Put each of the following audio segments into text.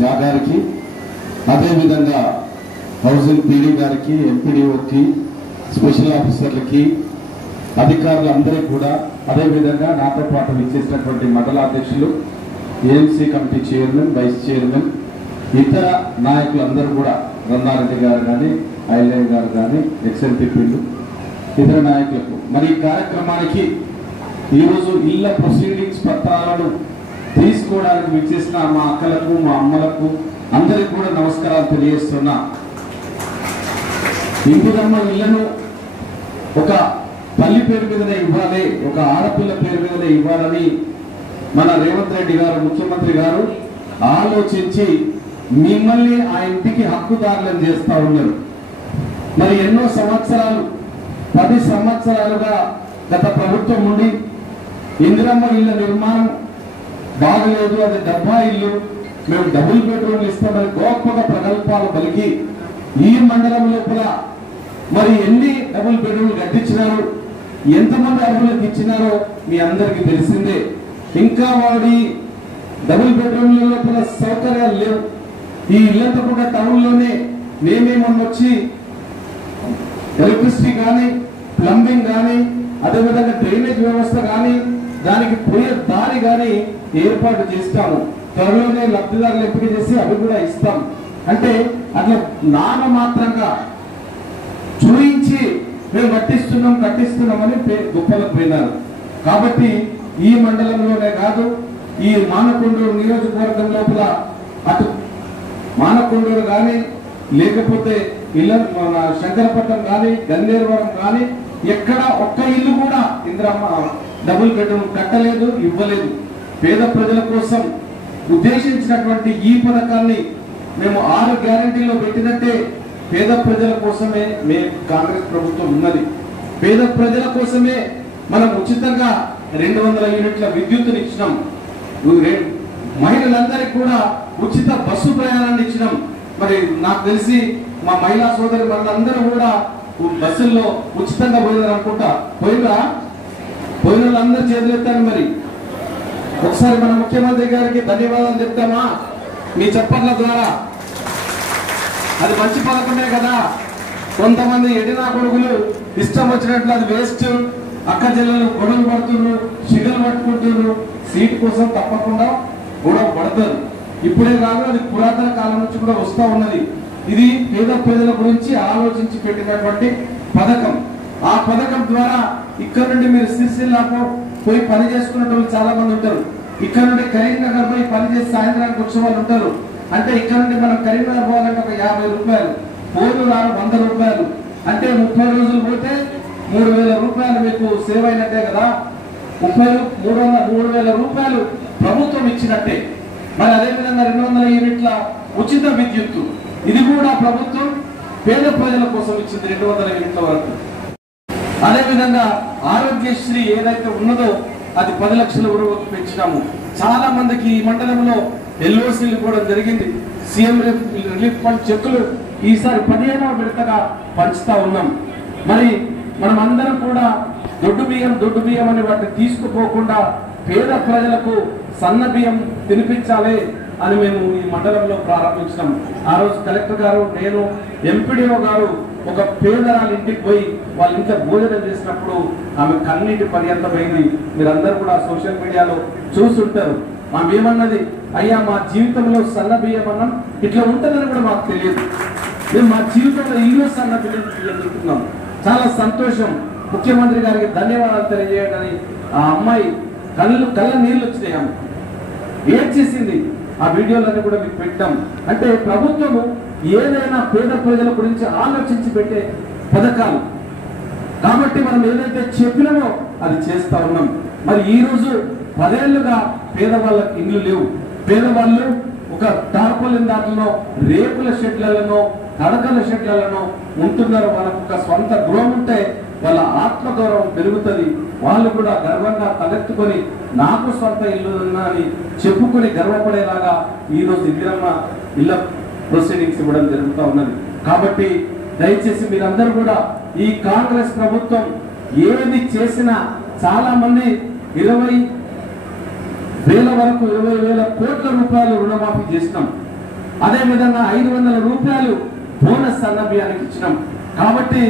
ఝా గారికి, అదేవిధంగా housing PD గారికి, ఎంపీడీఓకి, స్పెషల్ ఆఫీసర్లకి, అధికారులందరికీ కూడా, అదేవిధంగా నాతో పాటు విచ్చేసినటువంటి మండలాధ్యక్షులు, AMC committee chairman, vice chairman, ఇతర నాయకులందరూ కూడా, రన్నారెడ్డి గారు కానీ, ఐలయ్య గారు కానీ, ఎక్స్ఎంపీలు, ఇతర నాయకులకు మరి ఈ కార్యక్రమానికి ఈరోజు ఇళ్ల ప్రొసీడింగ్స్ పత్రాలను తీసుకోవడానికి విచ్చేసిన మా అక్కలకు, మా అమ్మలకు అందరికీ కూడా నమస్కారాలు తెలియజేస్తున్నా. ఇందిరమ్మ ఇళ్లను ఒక తల్లి పేరు మీదనే ఇవ్వాలి, ఒక ఆడపిల్ల పేరు మీదనే ఇవ్వాలని మన రేవంత్ రెడ్డి గారు, ముఖ్యమంత్రి గారు ఆలోచించి మిమ్మల్ని ఆ ఇంటికి హక్కుదారులను చేస్తా ఉన్నారు. మరి ఎన్నో సంవత్సరాలు, 10 సంవత్సరాలుగా గత ప్రభుత్వం ఉండి ఇందిరమ్మ ఇళ్ల నిర్మాణం బాగలేదు, అది డబ్బా ఇల్లు, మేము డబుల్ బెడ్రూమ్లు ఇస్తామని గొప్పగా ప్రకల్పాలు పలికి ఈ మండలం లోపల మరి ఎన్ని డబుల్ బెడ్రూమ్లు కట్టించినారు, ఎంతమంది అర్హులకు ఇచ్చినారో మీ అందరికీ తెలిసిందే. ఇంకా వాడి డబుల్ బెడ్రూమ్ల లోపల సౌకర్యాలు లేవు. ఈ ఇల్లంతా కూడా టౌన్లోనే మేమేమన్నా వచ్చి ఎలక్ట్రిసిటీ కానీ, ప్లంబింగ్ కానీ, అదేవిధంగా డ్రైనేజ్ వ్యవస్థ కానీ, దానికి పోయే దారి కానీ ఏర్పాటు చేస్తాము. త్వరలోనే లబ్ధిదారులు ఎంపిక చేసి అవి కూడా ఇస్తాం. అంటే అట్లా నామమాత్రంగా చూయించి మేము కట్టిస్తున్నామని గొప్పలకు పోయినారు. కాబట్టి ఈ మండలంలోనే కాదు, ఈ మానకొండూరు నియోజకవర్గం లోపల అటు మానకొండూరు కానీ, లేకపోతే మన శంకరపట్నం కానీ, గన్నేరువరం కానీ ఎక్కడ ఒక్క ఇల్లు కూడా ఇందిరమ్మ డబుల్ బెడ్రూమ్ కట్టలేదు, ఇవ్వలేదు. పేద ప్రజల కోసం ఉద్దేశించినటువంటి ఈ పథకాన్ని మేము 6 గ్యారెంటీలో పెట్టినట్టే పేద ప్రజల కోసమే కాంగ్రెస్ ప్రభుత్వం ఉన్నది. పేద ప్రజల కోసమే మనం ఉచితంగా 200 యూనిట్ల విద్యుత్తుని ఇచ్చినాం. మహిళలందరికీ కూడా ఉచిత బస్సు ప్రయాణాన్ని ఇచ్చినాం. మరి నాకు తెలిసి మా మహిళా సోదరి వాళ్ళందరూ కూడా బస్సుల్లో ఉచితంగా పోయినారు అనుకుంటా. పోయిన వాళ్ళందరూ చేతులెత్తాను. మరి ఒకసారి మన ముఖ్యమంత్రి గారికి ధన్యవాదాలు చెప్తామా మీ చప్పట్ల ద్వారా? అది మంచి పథకమే కదా. కొంతమంది ఎడినా కొడుకులు ఇష్టం వచ్చినట్లు అది వేస్ట్, అక్క చెల్లెలు గొడవలు పడుతున్నారు, షిగలు పట్టుకుంటున్నారు, సీట్ కోసం తప్పకుండా గొడవ పడతారు. ఇప్పుడే కాదు, అది పురాతన కాలం నుంచి కూడా వస్తూ ఉన్నది. ఇది పేద ప్రజల గురించి ఆలోచించి పెట్టినటువంటి పథకం. ఆ పథకం ద్వారా ఇక్కడ నుండి మీరు సిరిసిల్లాకు పోయి పని చేసుకునే వాళ్ళు చాలా మంది ఉంటారు. ఇక్కడ నుండి కరీంనగర్ పోయి పని చేసి సాయంత్రానికి వచ్చే వాళ్ళు ఉంటారు. అంటే ఇక్కడ నుండి మనం కరీంనగర్ పోవాలంటే ఒక 50 రూపాయలు, పోలు రాను 100 రూపాయలు, అంటే 30 రోజులు పోతే 3000 రూపాయలు మీకు సేవ్ అయినట్టే కదా. 3,000 రూపాయలు ప్రభుత్వం ఇచ్చినట్టే. మరి అదేవిధంగా 200 యూనిట్ల ఉచిత విద్యుత్తు, ఇది కూడా ప్రభుత్వం పేద ప్రజల కోసం ఇచ్చింది 200 యూనిట్ల వరకు. అదేవిధంగా ఆరోగ్యశ్రీ ఏదైతే ఉన్నదో అది 10 లక్షల వరకు పెంచినాము. చాలా మందికి ఈ మండలంలో ఎల్ఓసీలు కూడా జరిగింది. సీఎం రిలీఫ్ ఫండ్ చెక్కులు ఈసారి 15వ విడతగా పంచుతా ఉన్నాం. మరి మనం అందరం కూడా దొడ్డు బియ్యం అని వాటిని తీసుకుపోకుండా పేద ప్రజలకు సన్న బియ్యం తినిపించాలి అని మేము ఈ మండలంలో ప్రారంభించినాం. ఆ రోజు కలెక్టర్ గారు, నేను, ఎంపీడీఓ గారు ఒక పేదరాలు ఇంటికి పోయి వాళ్ళ ఇంట్లో భోజనం చేసినప్పుడు ఆమె కన్నీటి పర్యంతమైంది. మీరందరూ కూడా సోషల్ మీడియాలో చూస్తుంటారు. ఏమన్నది, అయ్యా మా జీవితంలో సన్న బియ్యం అన్నం ఇట్లా ఉంటుందని కూడా మాకు తెలియదు. మేము మా జీవితంలో ఈరోజు సన్న బియ్యం తింటున్నాం. చాలా సంతోషం. ముఖ్యమంత్రి గారికి ధన్యవాదాలు తెలియజేయడానికి ఆ అమ్మాయి కళ్ళ నీళ్ళు వచ్చినాయి. ఆమె ఏడ్చేసింది. ఆ వీడియోలన్నీ కూడా మీకు పెట్టాం. అంటే ప్రభుత్వము ఏదైనా పేద ప్రజల గురించి ఆలోచించి పెట్టే పథకాలు కాబట్టి మనం ఏదైతే చెప్పినామో అది చేస్తా ఉన్నాం. మరి ఈ రోజు 10 ఏళ్లుగా పేదవాళ్ళకి ఇండ్లు లేవు. పేదవాళ్ళు ఒక టార్పాలిన్ దాంట్లో రేకుల షెడ్లలో, తడకల షెడ్లలో ఉంటున్నారు. వాళ్ళకు ఒక స్వంత గృహం ఉంటే వాళ్ళ ఆత్మగౌరవం పెరుగుతుంది. వాళ్ళు కూడా గర్వంగా తలెత్తుకొని నాకు సొంత ఇల్లు ఉన్నా అని చెప్పుకొని గర్వపడేలాగా ఈరోజు ఇందిరమ్మ ఇళ్ల ప్రొసీడింగ్స్ ఇవ్వడం జరుగుతూ ఉన్నది. కాబట్టి దయచేసి మీరందరూ కూడా ఈ కాంగ్రెస్ ప్రభుత్వం ఏది చేసినా చాలా మంది వేల వరకు 20,000 కోట్ల రూపాయలు రుణమాఫీ చేసినాం. అదేవిధంగా 500 రూపాయలు బోనస్ సన్నబియ్యానికి ఇచ్చినాం. కాబట్టి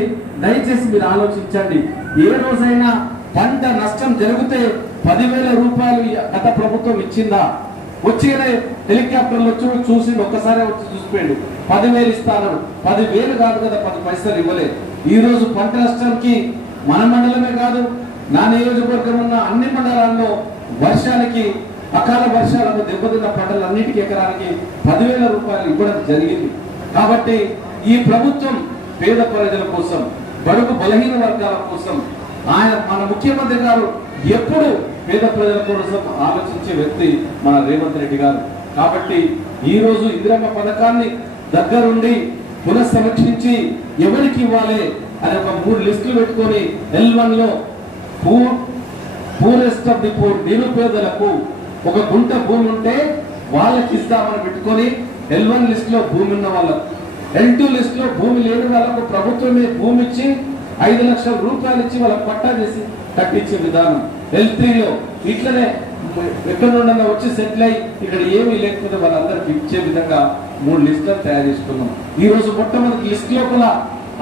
దయచేసి మీరు ఆలోచించండి. ఏ రోజైనా పంట నష్టం జరిగితే 10,000 రూపాయలు గత ప్రభుత్వం ఇచ్చిందా? వచ్చిన హెలికాప్టర్లు వచ్చి చూసి ఒక్కసారి వచ్చి చూసిపోయాడు 10,000 ఇస్తాను. 10,000 కాదు కదా, 10 పైసలు ఇవ్వలేదు. ఈ రోజు పంట నష్టానికి మన మండలమే కాదు, నా నియోజకవర్గం ఉన్న అన్ని మండలాల్లో వర్షానికి అకాల వర్షాలకు దెబ్బతిన్న పంటలన్నిటికీ ఎకరానికి 10,000 రూపాయలు ఇవ్వడం జరిగింది. కాబట్టి ఈ ప్రభుత్వం పేద ప్రజల కోసం, బడుగు బలహీన వర్గాల కోసం, మన ముఖ్యమంత్రి గారు ఎప్పుడు పేద ప్రజల కోసం ఆలోచించే వ్యక్తి మన రేవంత్ రెడ్డి గారు. కాబట్టి ఈ రోజు ఇందిరమ్మ పథకాన్ని దగ్గరుండి పునఃసమీక్షించి ఎవరికి ఇవ్వాలి అని ఒక 3 లిస్టులు పెట్టుకొని L1 లో పూరెస్ట్ ఆఫ్ ది పూర్ నిరుపేదలకు ఒక గుంట భూమి ఉంటే వాళ్ళకి ఇస్తామని పెట్టుకొని L1 లిస్ట్ లో భూమి ఉన్న వాళ్ళకు, L2 లిస్ట్ లో భూమి లేని వాళ్ళకు ప్రభుత్వమే భూమి ఇచ్చి 5 లక్షల రూపాయలు ఇచ్చి వాళ్ళకి పట్టా చేసి కట్టించే విధానం. L3 లో ఇట్లనే ఎక్కడ నుండి వచ్చి సెటిల్ అయ్యి ఇక్కడ ఏమీ లేకపోతే వాళ్ళందరికి ఇచ్చే విధంగా 3 లిస్టులు తయారు చేసుకున్నాం. ఈ రోజు మొట్టమొదటి లిస్ట్ లోపల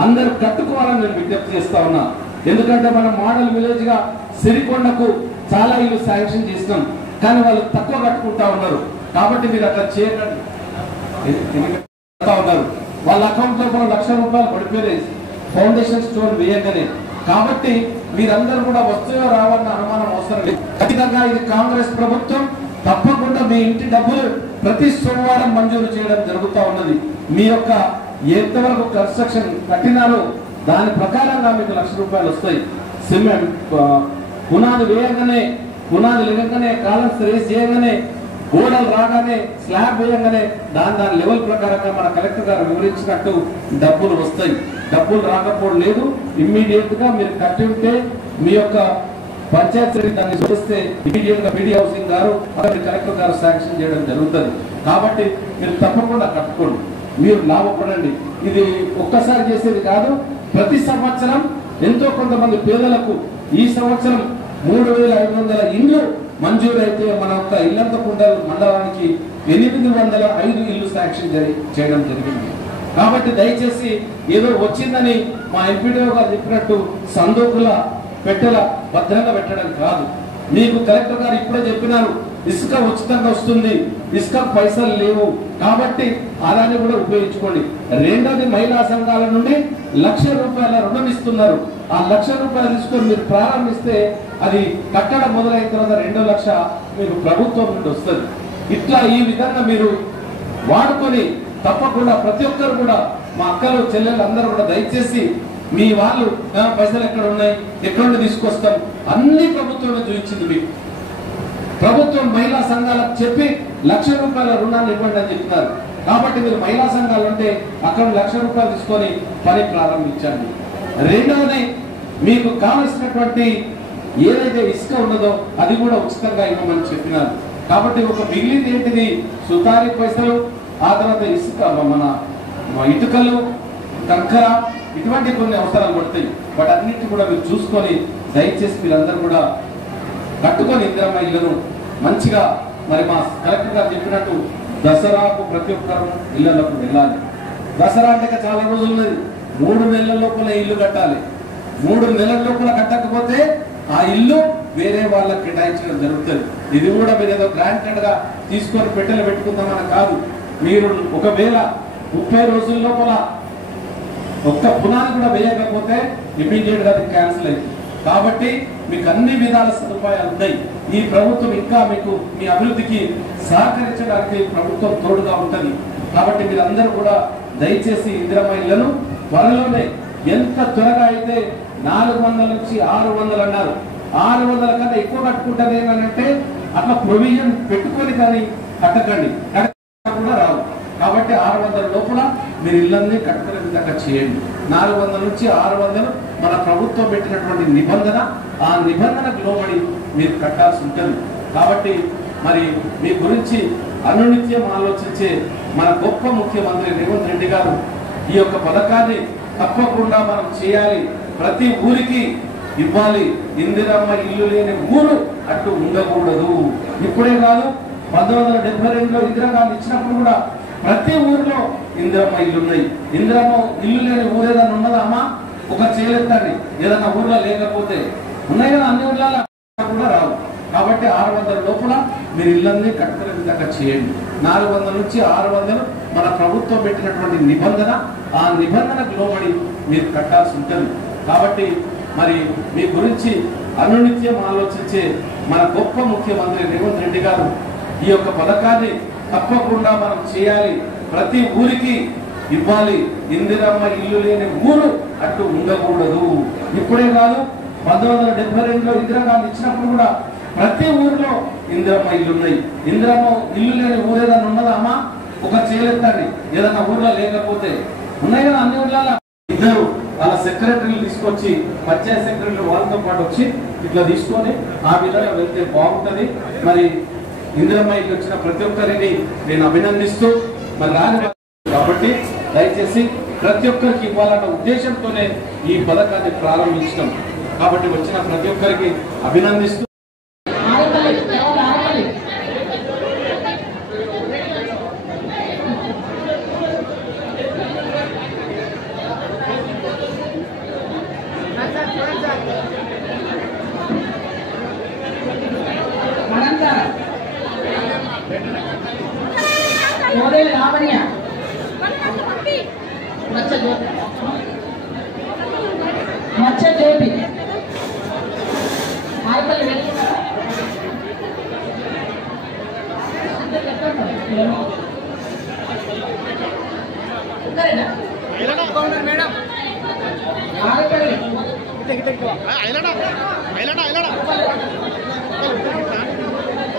అందరూ కట్టుకోవాలని నేను విజ్ఞప్తి చేస్తా ఉన్నా. ఎందుకంటే మనం మోడల్ విలేజ్ గా సిరికొండకు చాలా ఇల్లు శాంక్షన్ చేసినాం, కానీ వాళ్ళు తక్కువ కట్టుకుంటా ఉన్నారు. కాబట్టి మీరు అట్లా చేయకండి. ఉన్నారు వాళ్ళ అకౌంట్ లో కూడా 1,00,000 రూపాయలు పడిపోయాయి ఫౌండేషన్ స్టోన్ వేయగానే. కాబట్టి మీరందరూ కూడా వస్తువుగా రావాలన్న అనుమానం అవసరం లేదు. ఖచ్చితంగా ఇది కాంగ్రెస్ ప్రభుత్వం తప్పకుండా మీ ఇంటి డబ్బులు ప్రతి సోమవారం మంజూరు చేయడం జరుగుతూ ఉన్నది. మీ యొక్క ఎంతవరకు కన్స్ట్రక్షన్ కట్టినారో దాని ప్రకారంగా మీకు 1,00,000 రూపాయలు వస్తాయి. సిమెంట్ పునాది వేయగానే, పునాది లేవగానే, కాలమ్స్ రేస్ చేయగానే, గోడలు రాగానే, స్లాబ్ వేయగానే దాని లెవెల్ ప్రకారంగా మన కలెక్టర్ గారు వివరించినట్టు డబ్బులు వస్తాయి. డబ్బులు రాకపోవడం లేదు. ఇమ్మీడియట్ గా మీరు కట్టి ఉంటే మీ యొక్క పంచాయత్ దాన్ని చూస్తే ఇమీడియట్ గా పీడీ హౌసింగ్ గారు కలెక్టర్ గారు శాంక్షన్ చేయడం జరుగుతుంది. కాబట్టి మీరు తప్పకుండా కట్టుకోండి, మీరు లాభపడండి. ఇది ఒక్కసారి చేసేది కాదు, ప్రతి సంవత్సరం ఎంతో కొంతమంది పేదలకు ఈ సంవత్సరం 3,500 ఇండ్లు మంజూరైతే మన యొక్క ఇల్లంతకుండ మండలానికి 805 ఇల్లు శాంక్షన్ చేయడం జరిగింది. కాబట్టి దయచేసి ఏదో వచ్చిందని మా ఎంపీడీఓ గారు చెప్పినట్టు సందోకుల పెట్టెల భద్రంగా పెట్టడం కాదు. మీకు కలెక్టర్ గారు ఇప్పుడే చెప్పినారు, ఇసుక ఉచితంగా వస్తుంది, ఇసుక పైసలు లేవు, కాబట్టి ఆదాన్ని కూడా ఉపయోగించుకోండి. రెండోది మహిళా సంఘాల నుండి 1,00,000 రూపాయల రుణం ఇస్తున్నారు. ఆ 1,00,000 రూపాయలు తీసుకొని మీరు ప్రారంభిస్తే అది కట్టడం మొదలైన తర్వాత 2 లక్షలు మీకు ప్రభుత్వం నుండి వస్తుంది. ఇట్లా ఈ విధంగా మీరు వాడుకొని తప్పకుండా ప్రతి ఒక్కరు కూడా, మా అక్కలు చెల్లెలు అందరూ కూడా దయచేసి మీ వాళ్ళు పైసలు ఎక్కడ ఉన్నాయి, ఎక్కడ నుండి తీసుకొస్తాం, అన్ని ప్రభుత్వమే చూపించింది. మీకు ప్రభుత్వం మహిళా సంఘాలకు చెప్పి 1,00,000 రూపాయల రుణాన్ని ఇవ్వండి అని చెప్తున్నారు. కాబట్టి మీరు మహిళా సంఘాలు అంటే అక్కడ 1,00,000 రూపాయలు తీసుకొని పని ప్రారంభించండి. రెండవది, మీకు కావలసినటువంటి ఏదైతే ఇసుక ఉన్నదో అది కూడా ఉచితంగా ఇవ్వమని చెప్పినారు. కాబట్టి ఒక మిగిలింది ఏంటిది, సుతారీ పైసలు, ఆ తర్వాత ఇసుక, మన ఇటుకలు, కంకర, ఇటువంటి కొన్ని అవసరాలు పడతాయి. వాటన్నిటి కూడా మీరు చూసుకొని దయచేసి మీరందరూ కూడా కట్టుకొని ఇందిరమ్మ ఇళ్లను మంచిగా, మరి మా కలెక్టర్ గారు చెప్పినట్టు దసరాకు ప్రతి ఒక్కరు ఇళ్లలోకి వెళ్ళాలి. దసరా అంటే చాలా రోజులు ఉన్నది, 3 నెలల లోపల ఇల్లు కట్టాలి. 3 నెలల లోపల కట్టకపోతే ఆ ఇల్లు వేరే వాళ్ళకి కేటాయించడం జరుగుతుంది. ఇది కూడా మీరు ఏదో గ్రాంటెడ్ గా తీసుకొని పెట్టెలు పెట్టుకుందామని కాదు. మీరు ఒకవేళ 30 రోజుల లోపల ఒక్క పునాది కూడా వేయకపోతే ఇమీడియట్ గా అది క్యాన్సిల్ అయింది. కాబట్టి మీకు అన్ని విధాల సదుపాయాలు ఉన్నాయి. ఈ ప్రభుత్వం ఇంకా మీకు మీ అభివృద్ధికి సహకరించడానికి ప్రభుత్వం తోడుగా ఉంటుంది. కాబట్టి మీరందరూ కూడా దయచేసి ఇందిరమ్మ ఇళ్లను త్వరలోనే, ఎంత త్వరగా అయితే 400 నుంచి 600 అన్నారు, 600 కన్నా ఎక్కువ కట్టుకుంటారు ఏంటంటే అట్లా ప్రొవిజన్ పెట్టుకొని కానీ కట్టకండి, కూడా రావు. కాబట్టి 600 లోపల మీరు ఇళ్ళన్నీ కట్టుకునే విధంగా చేయండి. 400 నుంచి 600 మన ప్రభుత్వం పెట్టినటువంటి నిబంధన, ఆ నిబంధనకు లోబడి మీరు కట్టాల్సి ఉంటుంది. కాబట్టి మరి మీ గురించి అనునిత్యం ఆలోచించే మన గొప్ప ముఖ్యమంత్రి రేవంత్ రెడ్డి గారు ఈ యొక్క పథకాన్ని తప్పకుండా మనం చేయాలి, ప్రతి ఊరికి ఇవ్వాలి. ఇందిరమ్మ ఇల్లు లేని ఊరు అట్టు ఉండకూడదు. ఇప్పుడే కాదు, 1972లో ఇందిరాగాంధీ ఇచ్చినప్పుడు కూడా ప్రతి ఊరిలో ఇందిరమ్మ ఇల్లు ఉన్నాయి. ఇందిరమ్మ ఇల్లు లేని ఊరు ఏదైనా ఉన్నదా అమ్మా? ఒక చేయలేదండి. ఏదైనా ఊర్లో లేకపోతే ఉన్నాయి కదా, అన్ని ఊర్లలో కూడా రావు. కాబట్టి 600 లోపల మీరు ఇళ్ళన్నీ కట్టుకునే విధంగా చేయండి. 400 నుంచి 600 మన ప్రభుత్వం పెట్టినటువంటి నిబంధన. ఆ నిబంధనకు లోబడి మీరు కట్టాల్సి ఉంటుంది. కాబట్టి మరి మీ గురించి అనునిత్యం ఆలోచించే మన గొప్ప ముఖ్యమంత్రి రేవంత్ రెడ్డి గారు ఈ యొక్క పథకాన్ని తప్పకుండా మనం చేయాలి, ప్రతి ఊరికి ఇవ్వాలి. ఇందిరమ్మ ఇల్లు లేని ఊరు అట్టు ఉండకూడదు. ఇప్పుడే కాదు, 1972లో ఇందిరాగాంధీ ఇచ్చినప్పుడు కూడా ప్రతి ఊరిలో ఇందిరమ్మ ఇల్లు ఉన్నాయి. ఇందిరమ్మ ఇల్లు లేని ఊరు ఏదైనా ఉన్నదా అమ్మా? ఒక చేయలేదండి. ఏదైనా ఊర్లో లేకపోతే ఉన్నాయి కదా, అన్ని ఊర్లలో ఇద్దరు వాళ్ళ సెక్రటరీలు తీసుకొచ్చి, పంచాయత్ సెక్రటరీ వాళ్ళతో పాటు వచ్చి ఇట్లా తీసుకొని ఆ విధంగా వెళ్తే బాగుంటది. మరి ఇందిరమ్మ ఇల్లు వచ్చిన ప్రతి ఒక్కరిని నేను అభినందిస్తూ మరి రాని కాబట్టి దయచేసి ప్రతి ఒక్కరికి ఇవ్వాలన్న ఉద్దేశంతోనే ఈ పథకాన్ని ప్రారంభించడం. కాబట్టి వచ్చిన ప్రతి ఒక్కరికి అభినందిస్తూ మచ్చ జ్యోతి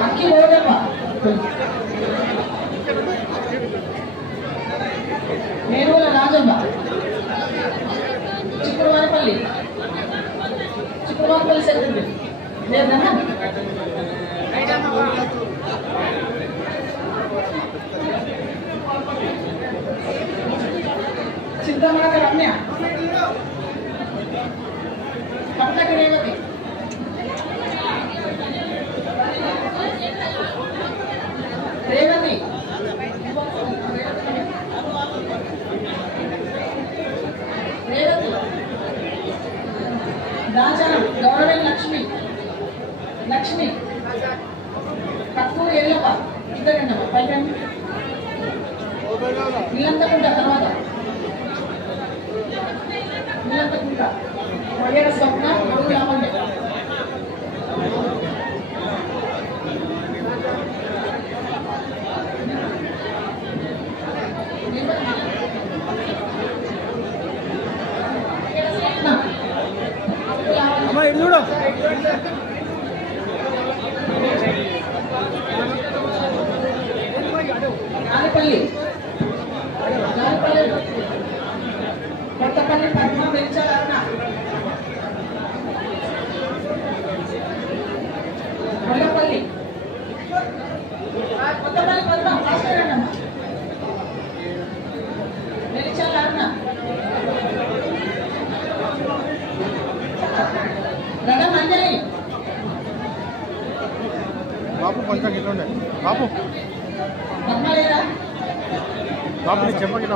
అక్కి ఓడమ్మ నేరుల రాజమ్మ చిక్కుడువారపల్లి సెక్రటరీ లేదన్నా చింతమడక రమ్య కప్పకి రేవతి దాచారం గౌరవేల్ లక్ష్మి కత్తూరు ఎల్లప్ప ఇద్దరండమ్మా పైకి నీలంతకుంట తర్వాత నీలంతకుంట వయ్యార స్వప్న గౌరు రామయ్య ఆనపల్లి కొత్తపల్లి పద్మ వెంచాలన్న కొల్లపల్లి కొత్తపల్లి పద్మ భాస్కరన్న వెంచాలన్న రథం అంజలి బాబు కొంచెం ఇట్లా ఉండే బాబు పద్మలేరా బాబు చెప్పండి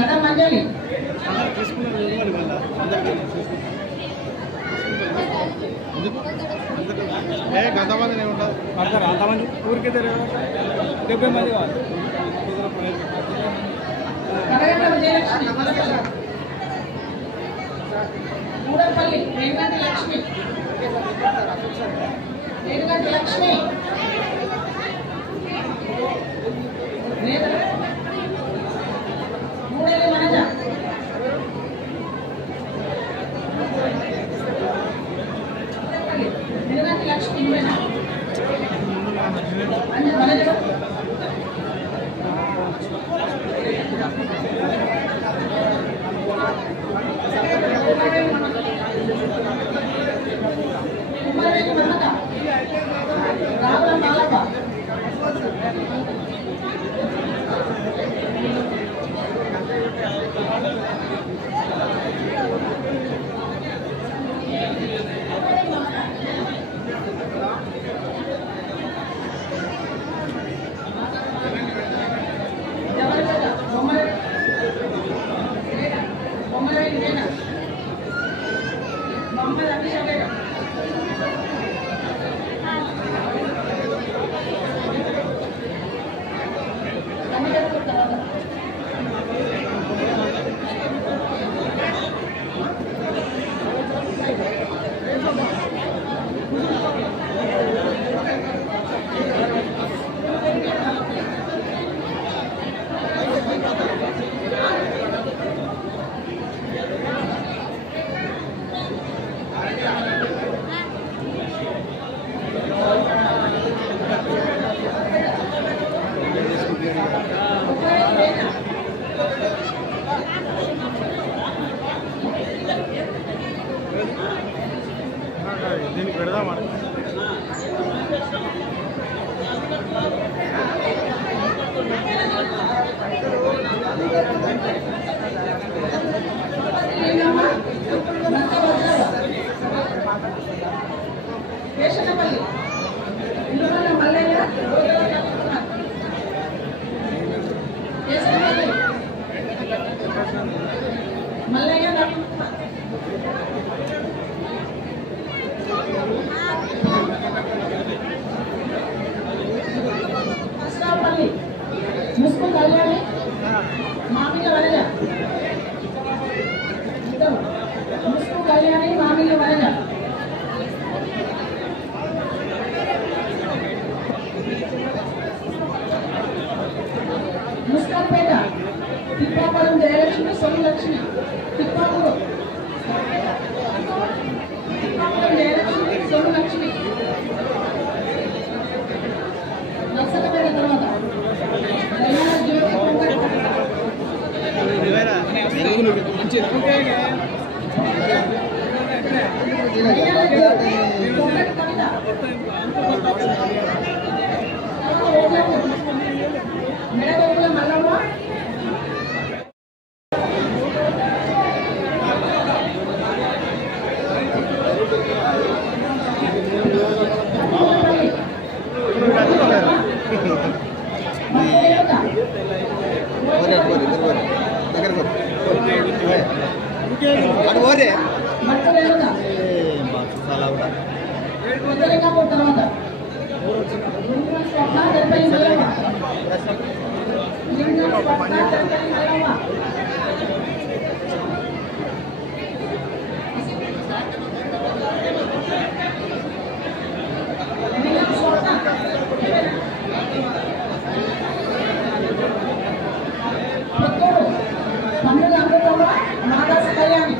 రథం అంజలి అంతమంది ఉండదు అంతమంది ఊరికే 70 మంది కావాలి మూడపల్లి రేణుగంటి లక్ష్మి మూడేళ్ళ మనజ రేణుగంటి లక్ష్మి మనజ రావుల మాలప్ప దీనికి పెడదాం వేషనపల్లి ఇందువల్ల మల్లయ్య వేషనపల్లి మల్లయ్య అస్రాపల్లి ముస్కు కళ్యాణి మామిళ్ళ వరజ ముస్కు కళ్యాణి మామిళ్ళ వరజ ముస్కాపేట తిప్పాపురం జయలక్ష్మి సోమలక్ష్మి తిప్పాపురం జయలక్ష్మి సోమలక్ష్మి నర్సకపేట తర్వాత దయాల జ్యోతి మెడగొప్పుల మల్లమ్మ తర్వాత పండుగ అమృతంలో మాదాస కళ్యాణి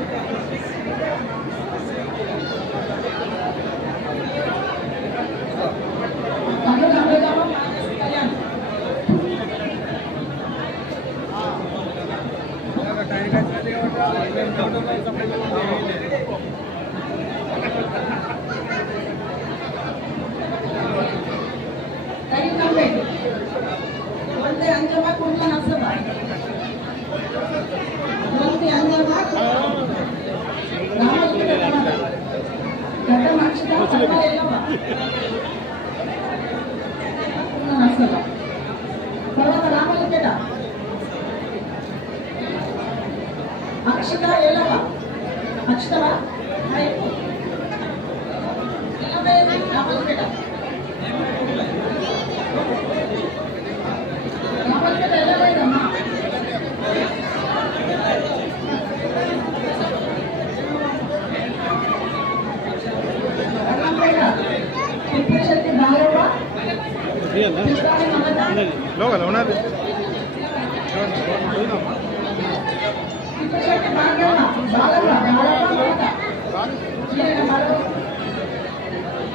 పండుగ అమృతంలో మాదాస కళ్యాణి కరీంనగర్ వందే అంజమ్మ కుంట్ల నర్సమ్మ వందే అంజమ్మ రామలింగ గడ్డ మక్షిత ఎల్లమ్మ నర్సమ్మ తర్వాత రామలింగేట అక్షిత ఎల్లమ్మ అక్షితవా ఎల్లమ్మ రామలింగేట రామలింగేట ఎల్లలేదమ్మా తిప్పశక్తి బాలవ్వ లోకల్ ఉన్నది తిప్పశక్తి బాలవ్వ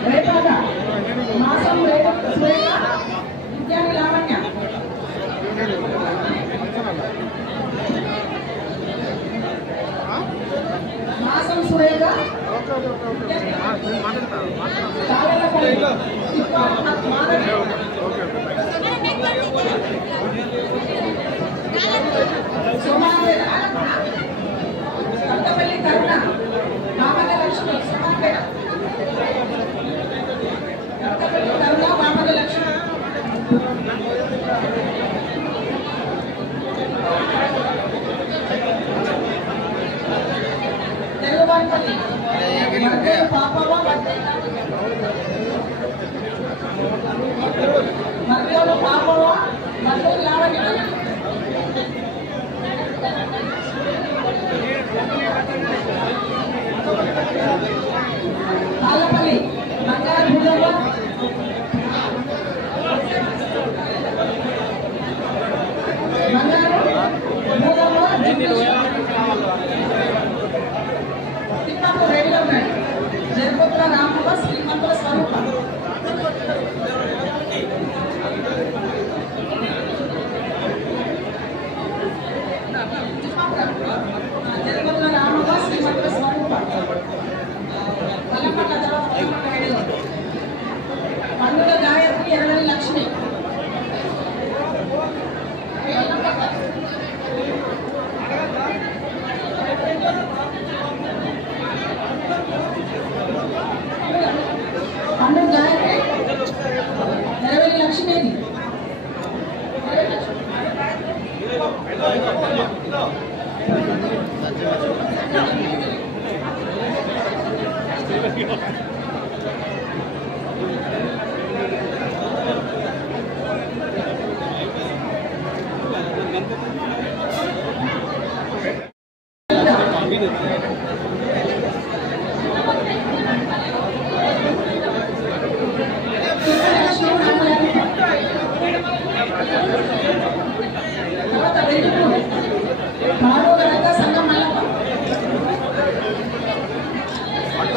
రేపాట మాసం శ్రేయ విద్యాని లావణ్య మాసం శ్రేయ కొత్తపల్లి కరుణ మామల లక్ష్మి సమాపేట కొత్తపల్లి కరుణ మామల లక్ష్మి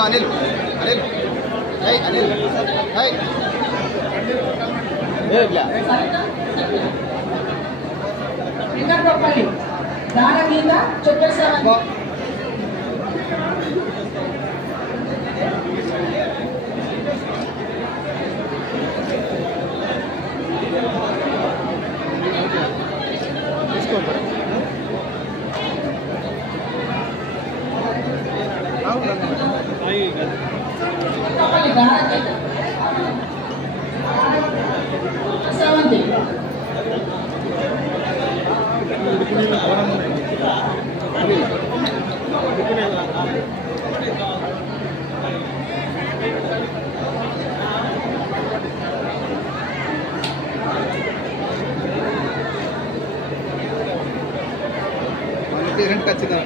అనిల్ అనిల్ హై అనిల్ హై వెంకటపల్లి దార మీద చొప్పేశ్వర సెవెంటీ రెండు ఖచ్చితంగా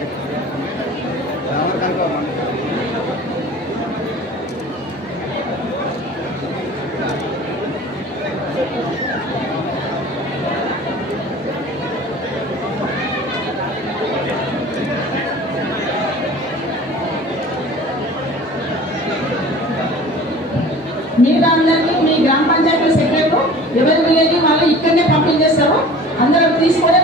మీరు అందరినీ మీ గ్రామ పంచాయతీ సెక్రటరీ ఎవరి విలేజ్ వాళ్ళు ఇక్కడనే పంపించేస్తారు. అందరూ తీసుకొని